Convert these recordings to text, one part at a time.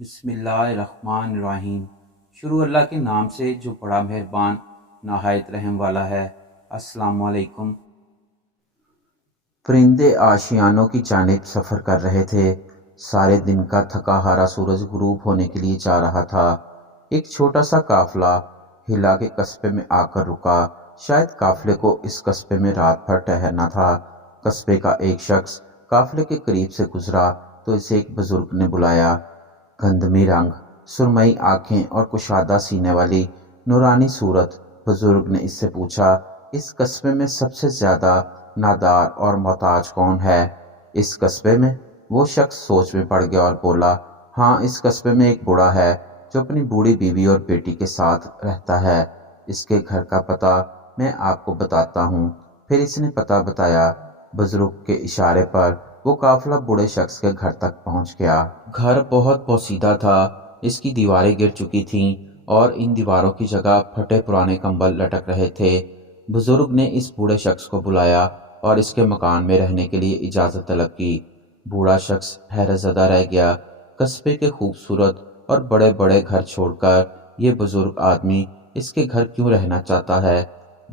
بسم اللہ الرحمن الرحیم۔ شروع اللہ کے نام سے جو بڑا مہربان نہایت رحم والا ہے۔ السلام علیکم۔ پرندے آشیانوں کی جانب سفر کر رہے تھے۔ سارے دن کا تھکا ہارا سورج غروب ہونے کے لیے جا رہا تھا۔ ایک چھوٹا سا قافلہ ہلا کے قصبے میں آ کر رکا۔ شاید قافلے کو اس قصبے میں رات بھر ٹھہرنا تھا۔ قصبے کا ایک شخص قافلے کے قریب سے گزرا تو اسے ایک بزرگ نے بلایا۔ گندمی رنگ، سرمئی آنکھیں اور کشادہ سینے والی نورانی صورت۔ بزرگ نے اس سے پوچھا، اس قصبے میں سب سے زیادہ نادار اور محتاج کون ہے؟ اس قصبے میں؟ وہ شخص سوچ میں پڑ گیا اور بولا، ہاں، اس قصبے میں ایک بوڑھا ہے جو اپنی بوڑھی بیوی اور بیٹی کے ساتھ رہتا ہے۔ اس کے گھر کا پتہ میں آپ کو بتاتا ہوں۔ پھر اس نے پتہ بتایا۔ بزرگ کے اشارے پر وہ قافلہ بوڑھے شخص کے گھر تک پہنچ گیا۔ گھر بہت پوسیدہ تھا۔ اس کی دیواریں گر چکی تھیں اور ان دیواروں کی جگہ پھٹے پرانے کمبل لٹک رہے تھے۔ بزرگ نے اس بوڑھے شخص کو بلایا اور اس کے مکان میں رہنے کے لیے اجازت طلب کی۔ بوڑھا شخص حیرت زدہ رہ گیا۔ قصبے کے خوبصورت اور بڑے بڑے گھر چھوڑ کر یہ بزرگ آدمی اس کے گھر کیوں رہنا چاہتا ہے؟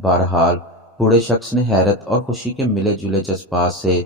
بہرحال بوڑھے شخص نے حیرت اور خوشی کے ملے جلے جذبات سے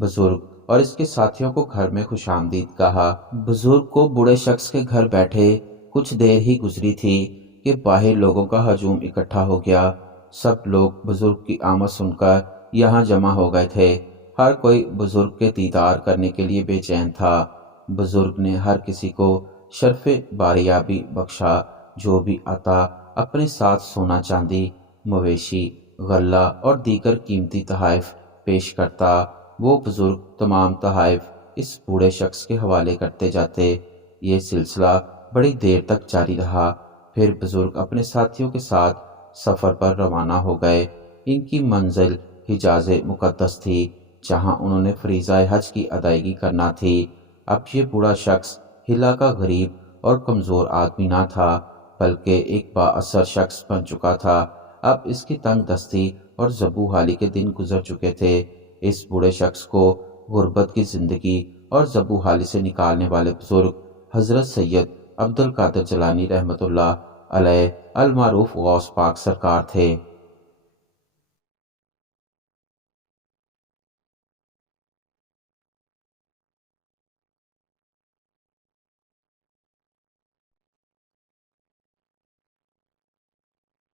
بزرگ اور اس کے ساتھیوں کو گھر میں خوش آمدید کہا۔ بزرگ کو بوڑھے شخص کے گھر بیٹھے کچھ دیر ہی گزری تھی کہ باہر لوگوں کا ہجوم اکٹھا ہو گیا۔ سب لوگ بزرگ کی آمد سن کر یہاں جمع ہو گئے تھے۔ ہر کوئی بزرگ کے دیدار کرنے کے لیے بے چین تھا۔ بزرگ نے ہر کسی کو شرف باریابی بخشا۔ جو بھی آتا اپنے ساتھ سونا چاندی، مویشی، غلہ اور دیگر قیمتی تحائف پیش کرتا۔ وہ بزرگ تمام تحائف اس بوڑھے شخص کے حوالے کرتے جاتے۔ یہ سلسلہ بڑی دیر تک جاری رہا۔ پھر بزرگ اپنے ساتھیوں کے ساتھ سفر پر روانہ ہو گئے۔ ان کی منزل حجاز مقدس تھی، جہاں انہوں نے فریضہ حج کی ادائیگی کرنا تھی۔ اب یہ بوڑھا شخص ہلا کا غریب اور کمزور آدمی نہ تھا، بلکہ ایک با اثر شخص بن چکا تھا۔ اب اس کی تنگ دستی اور زبوں حالی کے دن گزر چکے تھے۔ اس بوڑھے شخص کو غربت کی زندگی اور زبوں حالی سے نکالنے والے بزرگ حضرت سید عبد القادر جیلانی رحمۃ اللہ علیہ المعروف غوث پاک سرکار تھے۔